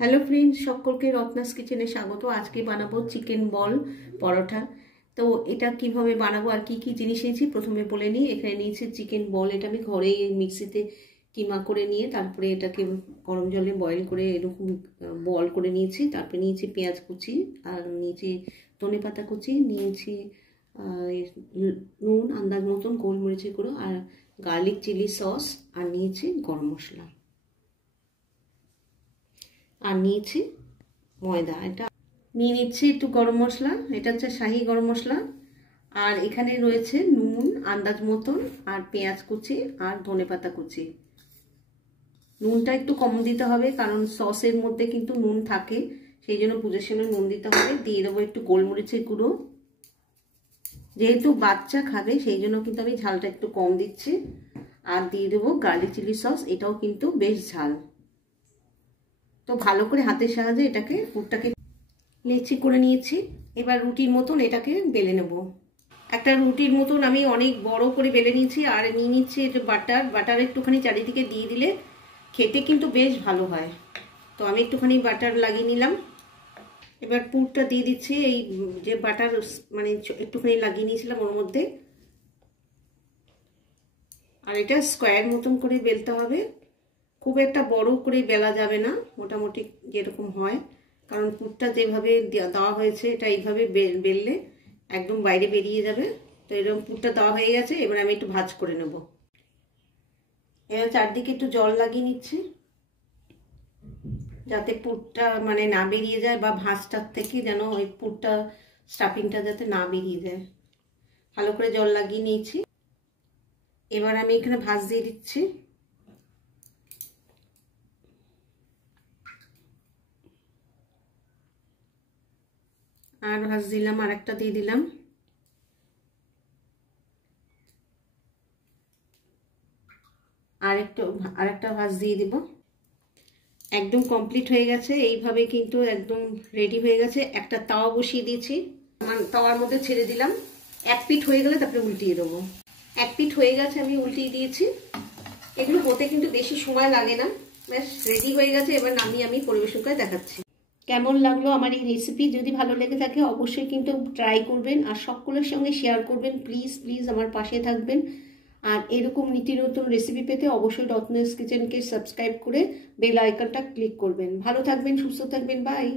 Hello friends, সকলকে রত্নাস কিচেনে স্বাগত। আজকে বানাবো চিকেন বল পরোটা। তো এটা কিভাবে বানাবো আর কি কি জিনিস নিয়েছি প্রথমে বলে নিই। এখানে নিয়েছি চিকেন বল, এটা আমি ঘরে মিক্সিতে কিমা করে নিয়ে তারপরে এটাকে গরম জলে বয়েল করে এরকম বল করে নিয়েছি। তারপরে নিয়েছি পেঁয়াজ কুচি, আর নিয়েছি ধনেপাতা কুচি, নিয়েছি নুন আন্দাজ মতন, গোলমরিচের গুঁড়ো, আর গার্লিক চিলি সস, আর নিয়েছি গরম মশলা, আর নিয়েছি ময়দা। এটা নিয়ে নিচ্ছি একটু গরম মশলা, এটা হচ্ছে শাহি গরম মশলা। আর এখানে রয়েছে নুন আন্দাজ মতন, আর পেঁয়াজ কুচি, আর ধনেপাতা কুচি। নুনটা একটু কম দিতে হবে কারণ সসের মধ্যে কিন্তু নুন থাকে, সেই জন্য বুঝে শুনে নুন দিতে হবে। দিয়ে দেবো একটু গোলমরিচের গুঁড়ো, যেহেতু বাচ্চা খাবে সেই জন্য কিন্তু আমি ঝালটা একটু কম দিচ্ছি। আর দিয়ে দেবো গার্লিক চিলি সস, এটাও কিন্তু বেশ ঝাল। তো ভালো করে হাতের সাহায্যে এটাকে পুরটাকে লেচি করে নিয়েছি। এবার রুটির মতন এটাকে বেলে নেব। একটা রুটির মতন আমি অনেক বড় করে বেলে নিয়েছি। আর নিয়ে নিচ্ছি এটা বাটার একটুখানি চারিদিকে দিয়ে দিলে খেতে কিন্তু বেশ ভালো হয়। তো আমি একটুখানি বাটার লাগিয়ে নিলাম। এবার পুরটা দিয়ে দিচ্ছি, এই যে বাটার মানে একটুখানি লাগিয়ে নিয়েছিলাম ওর মধ্যে। আর এটা স্কোয়ার মতন করে বেলতে হবে, খুব একটা বড় করে বেলা যাবে না, মোটামুটি যেরকম হয়। কারণ পুরটা যেভাবে দেওয়া হয়েছে এটা এইভাবে বেললে একদম বাইরে বেরিয়ে যাবে। তো এরকম পুরটা দেওয়া হয়ে গেছে, এবার আমি একটু ভাঁজ করে নেব। এবার চারদিকে একটু জল লাগিয়ে নিচ্ছি যাতে পুরটা মানে না বেরিয়ে যায়, বা ভাঁজটার থেকে যেন ওই পুরটা স্টাফিংটা যাতে না বেরিয়ে যায়। ভালো করে জল লাগিয়ে নিয়েছি। এবার আমি এখানে ভাঁজ দিয়ে দিচ্ছি। আর ভাঁজ দিলাম, আর একটা দিয়ে দিলাম। আরেকটা ভাঁজ দিয়ে দিব। একদম কমপ্লিট হয়ে গেছে। এইভাবে কিন্তু একদম রেডি হয়ে গেছে। একটা তাওয়া বসিয়ে দিয়েছি, তাওয়ার মধ্যে ছেড়ে দিলাম। এক পিঠ হয়ে গেলে তারপরে উল্টিয়ে দেবো। এক পিঠ হয়ে গেছে, আমি উল্টিয়ে দিয়েছি। এগুলো হতে কিন্তু বেশি সময় লাগে না, ব্যাস রেডি হয়ে গেছে। এবার নামিয়ে আমি পরিবেশন করে দেখাচ্ছি। কেমন লাগলো আমার এই রেসিপি? যদি ভালো লেগে থাকে অবশ্যই কিন্তু ট্রাই করবেন, আর সকলের সঙ্গে শেয়ার করবেন। প্লিজ প্লিজ আমার পাশে থাকবেন। আর এরকম নীতি নতুন রেসিপি পেতে অবশ্যই রত্নাস কিচেনকে সাবস্ক্রাইব করে বেল আইকনটা ক্লিক করবেন। ভালো থাকবেন, সুস্থ থাকবেন, বাই।